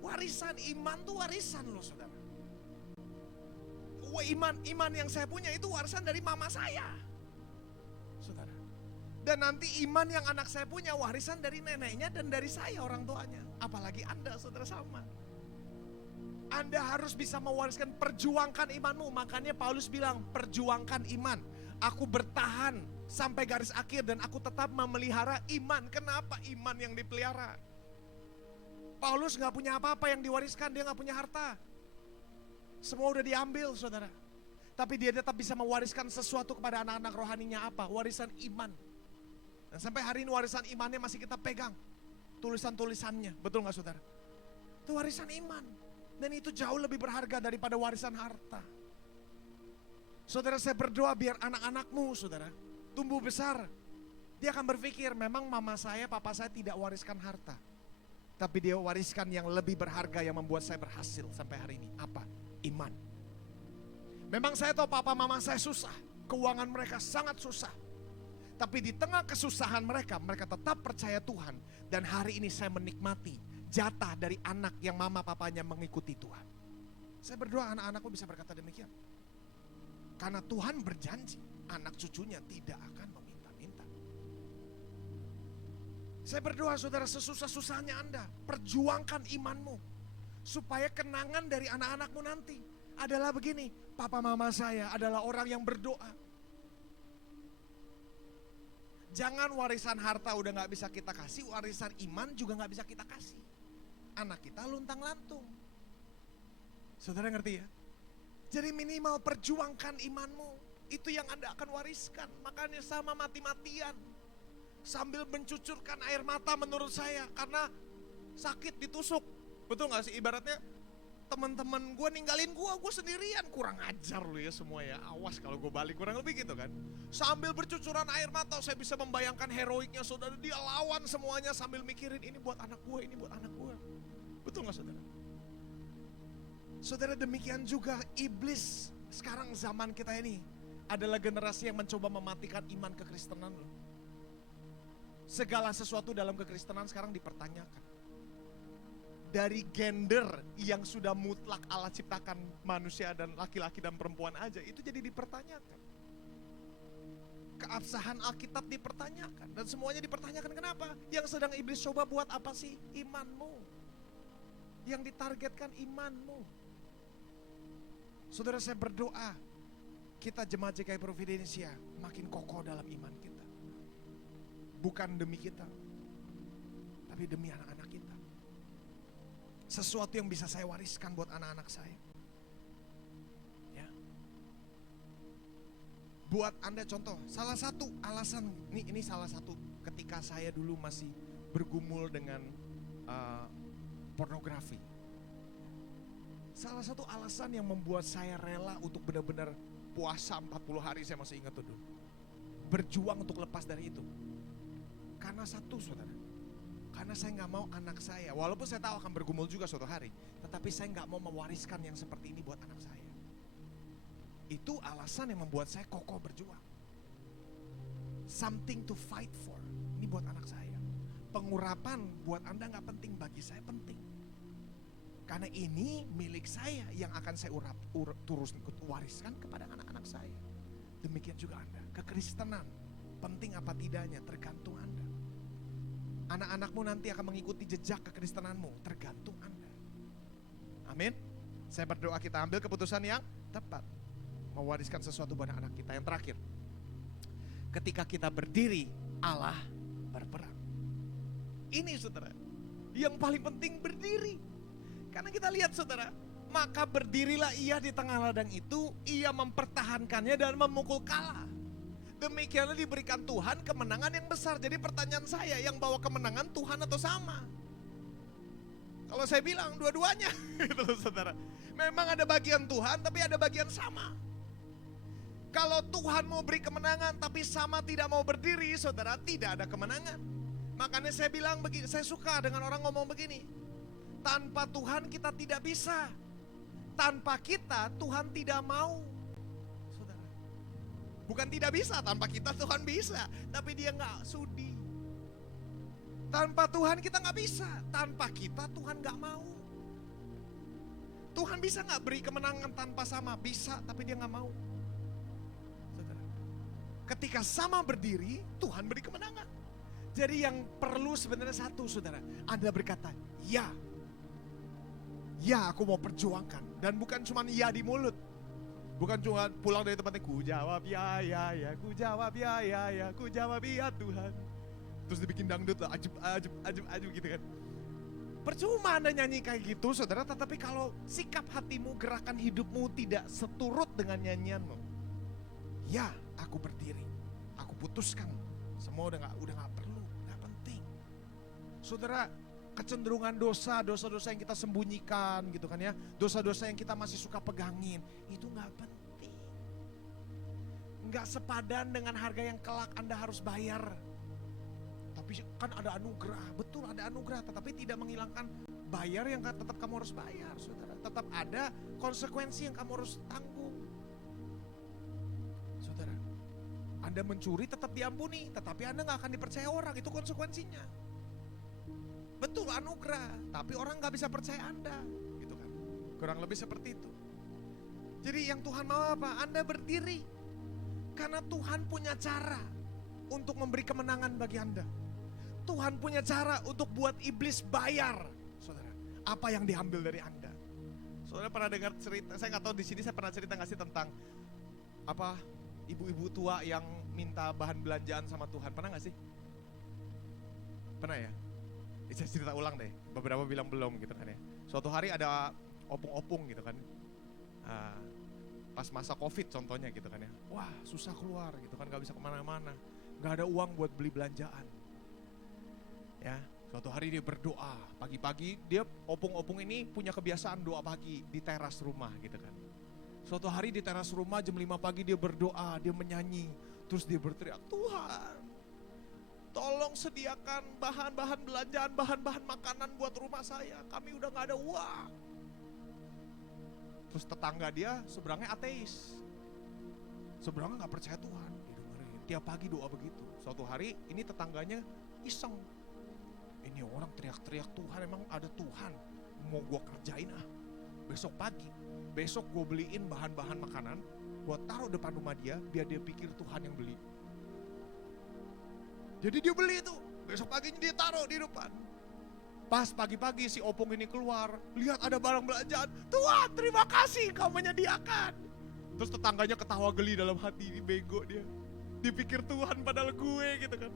Warisan iman tuh warisan lo saudara. Iman yang saya punya itu warisan dari mama saya, saudara. Dan nanti iman yang anak saya punya warisan dari neneknya dan dari saya orang tuanya. Apalagi Anda saudara sama. Anda harus bisa mewariskan, perjuangkan imanmu. Makanya Paulus bilang perjuangkan iman. Aku bertahan sampai garis akhir dan aku tetap memelihara iman. Kenapa iman yang dipelihara? Paulus gak punya apa-apa yang diwariskan, dia gak punya harta. Semua udah diambil saudara. Tapi dia tetap bisa mewariskan sesuatu kepada anak-anak rohaninya apa? Warisan iman. Dan sampai hari ini warisan imannya masih kita pegang. Tulisan-tulisannya, betul gak saudara? Itu warisan iman. Dan itu jauh lebih berharga daripada warisan harta. Saudara, saya berdoa biar anak-anakmu saudara tumbuh besar. Dia akan berpikir memang mama saya, papa saya tidak wariskan harta. Tapi dia wariskan yang lebih berharga yang membuat saya berhasil sampai hari ini. Apa? Iman. Memang saya tahu papa mama saya susah. Keuangan mereka sangat susah. Tapi di tengah kesusahan mereka, mereka tetap percaya Tuhan. Dan hari ini saya menikmati jatah dari anak yang mama papanya mengikuti Tuhan. Saya berdoa anak-anakku bisa berkata demikian. Karena Tuhan berjanji anak cucunya tidak akan meminta-minta. Saya berdoa saudara, sesusah-susahnya Anda perjuangkan imanmu. Supaya kenangan dari anak-anakmu nanti adalah begini. Papa mama saya adalah orang yang berdoa. Jangan warisan harta udah gak bisa kita kasih, warisan iman juga gak bisa kita kasih. Anak kita luntang-lantung. Saudara ngerti ya? Jadi minimal perjuangkan imanmu. Itu yang Anda akan wariskan. Makanya sama mati-matian. Sambil mencucurkan air mata menurut saya. Karena sakit ditusuk. Betul gak sih? Ibaratnya teman-teman gue ninggalin gue sendirian. Kurang ajar lu ya semua ya. Awas kalau gue balik, kurang lebih gitu kan. Sambil bercucuran air mata saya bisa membayangkan heroiknya saudara. Dia lawan semuanya sambil mikirin ini buat anak gue, ini buat anak gue. Betul gak saudara? Saudara, demikian juga iblis sekarang zaman kita ini adalah generasi yang mencoba mematikan iman kekristenan loh. Segala sesuatu dalam kekristenan sekarang dipertanyakan. Dari gender yang sudah mutlak Allah ciptakan manusia dan laki-laki dan perempuan aja, itu jadi dipertanyakan. keabsahan Alkitab dipertanyakan. Dan semuanya dipertanyakan kenapa? Yang sedang iblis coba buat apa sih? Imanmu. Yang ditargetkan imanmu. Saudara, saya berdoa kita jemaat GKI Providensia makin kokoh dalam iman kita. Bukan demi kita, tapi demi anak-anak kita. Sesuatu yang bisa saya wariskan buat anak-anak saya. Ya. Buat Anda contoh, salah satu alasan, ini salah satu ketika saya dulu masih bergumul dengan pornografi. Salah satu alasan yang membuat saya rela untuk benar-benar puasa 40 hari, saya masih ingat tuh dulu. Berjuang untuk lepas dari itu. Karena satu, saudara. Karena saya gak mau anak saya, walaupun saya tahu akan bergumul juga suatu hari, tetapi saya gak mau mewariskan yang seperti ini buat anak saya. Itu alasan yang membuat saya kokoh berjuang. Something to fight for. Ini buat anak saya. Pengurapan buat Anda gak penting, bagi saya penting. Karena ini milik saya yang akan saya wariskan kepada anak-anak saya. Demikian juga Anda. Kekristenan penting apa tidaknya tergantung Anda. Anak-anakmu nanti akan mengikuti jejak kekristenanmu, tergantung Anda. Amin. Saya berdoa kita ambil keputusan yang tepat, mewariskan sesuatu pada anak kita. Yang terakhir, ketika kita berdiri, Allah berperang. Ini saudara, yang paling penting berdiri. Karena kita lihat saudara, maka berdirilah ia di tengah ladang itu, ia mempertahankannya dan memukul kalah. Demikianlah diberikan Tuhan kemenangan yang besar. Jadi pertanyaan saya, yang bawa kemenangan Tuhan atau sama? Kalau saya bilang dua-duanya gitu loh saudara. Memang ada bagian Tuhan tapi ada bagian sama. Kalau Tuhan mau beri kemenangan tapi sama tidak mau berdiri, saudara, tidak ada kemenangan. Makanya saya bilang begini, saya suka dengan orang ngomong begini. Tanpa Tuhan kita tidak bisa. Tanpa kita Tuhan tidak mau. Saudara, bukan tidak bisa, tanpa kita Tuhan bisa, tapi dia gak sudi. Tanpa Tuhan kita gak bisa, tanpa kita Tuhan gak mau. Tuhan bisa gak beri kemenangan tanpa sama? Bisa, tapi dia gak mau. Saudara, ketika sama berdiri, Tuhan beri kemenangan. Jadi yang perlu sebenarnya satu, saudara. Anda berkata, ya aku mau perjuangkan. Dan bukan cuma ya di mulut. Bukan cuma pulang dari tempatnya, ku jawab ya, ku jawab ya, ku jawab ya Tuhan. Terus dibikin dangdut lah, ajub gitu kan. Percuma Anda nyanyi kayak gitu saudara, tetapi kalau sikap hatimu, gerakan hidupmu tidak seturut dengan nyanyianmu. Ya, aku berdiri, aku putuskan. Semua udah gak perlu, gak penting. Saudara, kecenderungan dosa-dosa yang kita sembunyikan gitu kan ya, dosa-dosa yang kita masih suka pegangin, itu gak penting. Gak sepadan dengan harga yang kelak Anda harus bayar. Tapi kan ada anugerah, betul ada anugerah, tetapi tidak menghilangkan bayar yang tetap kamu harus bayar, saudara. Tetap ada konsekuensi yang kamu harus tanggung. Saudara, Anda mencuri tetap diampuni, tetapi Anda gak akan dipercaya orang, itu konsekuensinya. Betul anugerah, tapi orang gak bisa percaya Anda, gitu kan. Kurang lebih seperti itu. Jadi yang Tuhan mau apa? Anda berdiri. Karena Tuhan punya cara untuk memberi kemenangan bagi Anda. Tuhan punya cara untuk buat iblis bayar, saudara, apa yang diambil dari Anda. Saudara pernah dengar cerita, saya gak tahu di sini saya pernah cerita gak sih tentang apa ibu-ibu tua yang minta bahan belanjaan sama Tuhan, pernah gak sih? Pernah ya? Saya cerita ulang deh, beberapa bilang belum gitu kan ya. Suatu hari ada opung-opung gitu kan, pas masa Covid contohnya gitu kan ya. Wah susah keluar gitu kan, gak bisa kemana-mana, gak ada uang buat beli belanjaan. Ya, suatu hari dia berdoa, pagi-pagi dia opung-opung ini punya kebiasaan doa pagi di teras rumah gitu kan. Suatu hari di teras rumah jam 5 pagi dia berdoa, dia menyanyi, terus dia berteriak, Tuhan, tolong sediakan bahan-bahan belanjaan, bahan-bahan makanan buat rumah saya. Kami udah gak ada uang. Terus tetangga dia seberangnya ateis. Seberangnya gak percaya Tuhan. Didengerin. Tiap pagi doa begitu. Suatu hari ini tetangganya iseng. Ini orang teriak-teriak Tuhan, emang ada Tuhan. Mau gue kerjain Besok pagi, besok gue beliin bahan-bahan makanan, gue taruh depan rumah dia, biar dia pikir Tuhan yang beli. Jadi dia beli itu, besok paginya dia taruh di depan. Pas pagi-pagi si Opung ini keluar, lihat ada barang belanjaan. Tuhan, terima kasih kau menyediakan. Terus tetangganya ketawa geli dalam hati, ini bego dia. Dipikir Tuhan padahal gue gitu kan.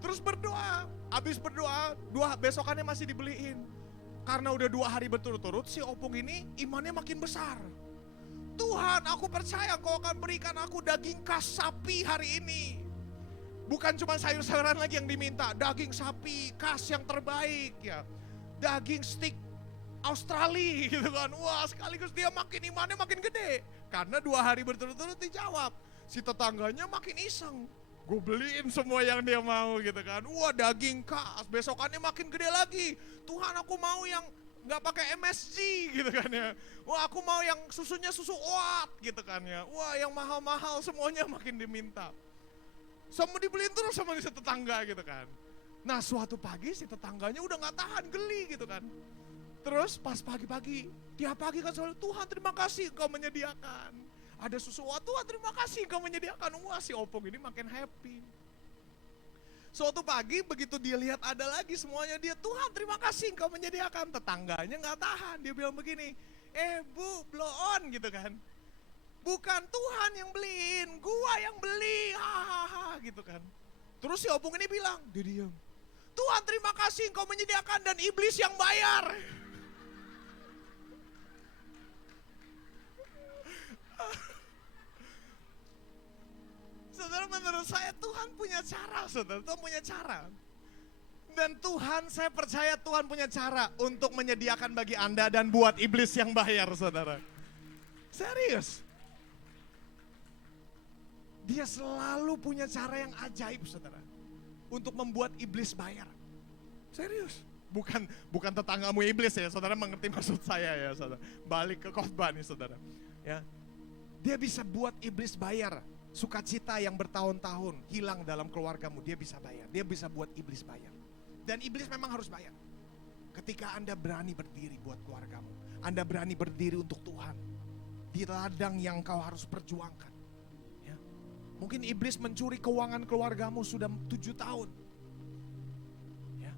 Terus berdoa, habis berdoa, besokannya masih dibeliin. Karena udah 2 hari berturut-turut, si Opung ini imannya makin besar. Tuhan, aku percaya kau akan berikan aku daging khas sapi hari ini. Bukan cuma sayur-sayuran lagi yang diminta, daging sapi khas yang terbaik ya. Daging steak Australia gitu kan. Wah, sekaligus dia makin imannya makin gede. Karena 2 hari berturut-turut dijawab. Si tetangganya makin iseng. Gue beliin semua yang dia mau gitu kan. Wah, daging khas, besokannya makin gede lagi. Tuhan, aku mau yang nggak pakai MSG gitu kan ya. Wah, aku mau yang susunya susu OAT gitu kan ya. Wah, yang mahal-mahal semuanya makin diminta. Sama dibeliin terus sama si tetangga gitu kan. Nah, suatu pagi si tetangganya udah gak tahan, geli gitu kan. Terus pas pagi-pagi, tiap pagi kan selalu, Tuhan terima kasih kau menyediakan. Ada susu, wah Tuhan terima kasih kau menyediakan. Wah, si Opung ini makin happy. Suatu pagi begitu dia lihat ada lagi semuanya, dia, Tuhan terima kasih kau menyediakan. Tetangganya gak tahan, dia bilang begini, Bu, blow on gitu kan. Bukan Tuhan yang beliin, gua yang beli, hahaha gitu kan. Terus si Opung ini bilang, dia diam. Tuhan terima kasih engkau menyediakan dan iblis yang bayar. Saudara, menurut saya Tuhan punya cara, saudara. Tuhan punya cara. Dan Tuhan, saya percaya Tuhan punya cara untuk menyediakan bagi Anda dan buat iblis yang bayar, saudara. Serius. Dia selalu punya cara yang ajaib, saudara, untuk membuat iblis bayar. Serius. Bukan tetanggamu iblis ya, saudara mengerti maksud saya ya, saudara. Balik ke khotbah nih, saudara. Ya. Dia bisa buat iblis bayar. Sukacita yang bertahun-tahun hilang dalam keluargamu, dia bisa bayar. Dia bisa buat iblis bayar. Dan iblis memang harus bayar. Ketika Anda berani berdiri buat keluargamu, Anda berani berdiri untuk Tuhan, di ladang yang kau harus perjuangkan. Mungkin iblis mencuri keuangan keluargamu sudah 7 tahun. Ya.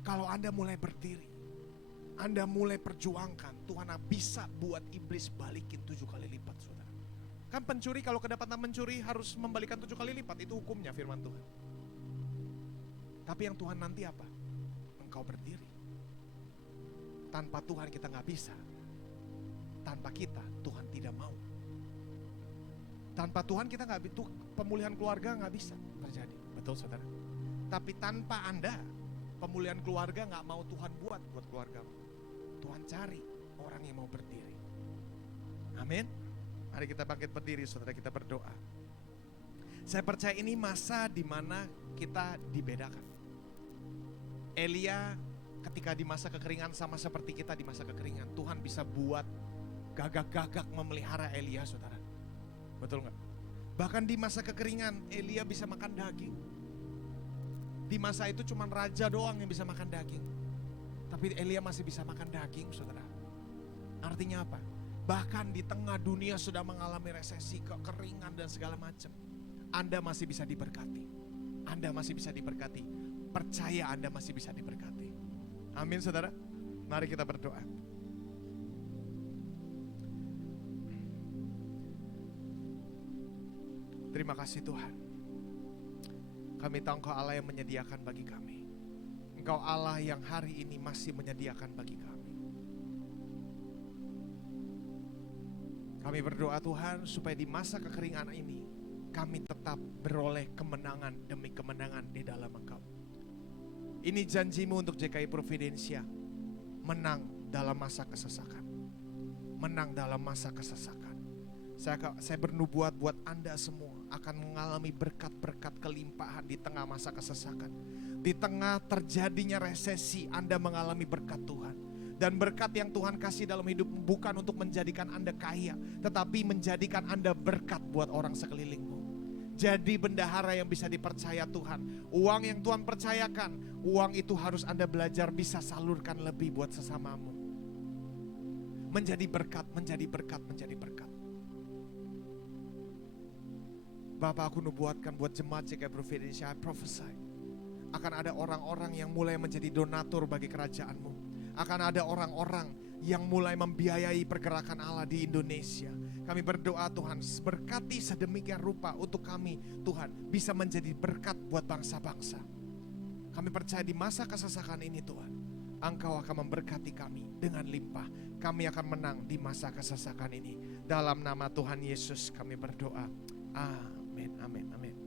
Kalau Anda mulai berdiri, Anda mulai perjuangkan, Tuhan bisa buat iblis balikin 7 kali lipat, saudara. Kan pencuri kalau kedapatan mencuri harus membalikan 7 kali lipat, itu hukumnya firman Tuhan. Tapi yang Tuhan nanti apa? Engkau berdiri. Tanpa Tuhan kita gak bisa. Tanpa kita Tuhan tidak mau. Tanpa Tuhan kita nggak, itu pemulihan keluarga nggak bisa terjadi, betul saudara. Tapi tanpa Anda, pemulihan keluarga nggak mau Tuhan buat keluargamu. Tuhan cari orang yang mau berdiri. Amin. Mari kita bangkit berdiri, saudara, kita berdoa. Saya percaya ini masa di mana kita dibedakan. Elia ketika di masa kekeringan sama seperti kita di masa kekeringan, Tuhan bisa buat gagak-gagak memelihara Elia, saudara. Betul nggak? Bahkan di masa kekeringan Elia bisa makan daging. Di masa itu cuma raja doang yang bisa makan daging. Tapi Elia masih bisa makan daging, saudara. Artinya apa? Bahkan di tengah dunia sudah mengalami resesi, kekeringan dan segala macam, Anda masih bisa diberkati. Anda masih bisa diberkati. Percaya Anda masih bisa diberkati. Amin, saudara. Mari kita berdoa. Terima kasih Tuhan. Kami tahu Engkau Allah yang menyediakan bagi kami. Engkau Allah yang hari ini masih menyediakan bagi kami. Kami berdoa Tuhan supaya di masa kekeringan ini kami tetap beroleh kemenangan demi kemenangan di dalam Engkau. Ini janjimu untuk JKI Providensia. Menang dalam masa kesesakan. Menang dalam masa kesesakan. Saya bernubuat buat Anda semua akan mengalami berkat-berkat kelimpahan di tengah masa kesesakan. Di tengah terjadinya resesi, Anda mengalami berkat Tuhan. Dan berkat yang Tuhan kasih dalam hidup bukan untuk menjadikan Anda kaya, tetapi menjadikan Anda berkat buat orang sekelilingmu. Jadi bendahara yang bisa dipercaya Tuhan. Uang yang Tuhan percayakan, uang itu harus Anda belajar bisa salurkan lebih buat sesamamu. Menjadi berkat, menjadi berkat, menjadi berkat. Bapak, aku nubuatkan buat jemaat JKT Providensia, I prophesy. Akan ada orang-orang yang mulai menjadi donatur bagi kerajaan-Mu. Akan ada orang-orang yang mulai membiayai pergerakan Allah di Indonesia. Kami berdoa Tuhan, berkati sedemikian rupa untuk kami Tuhan, bisa menjadi berkat buat bangsa-bangsa. Kami percaya di masa kesesakan ini Tuhan, Engkau akan memberkati kami dengan limpah. Kami akan menang di masa kesesakan ini. Dalam nama Tuhan Yesus kami berdoa. Amin, amin, amin.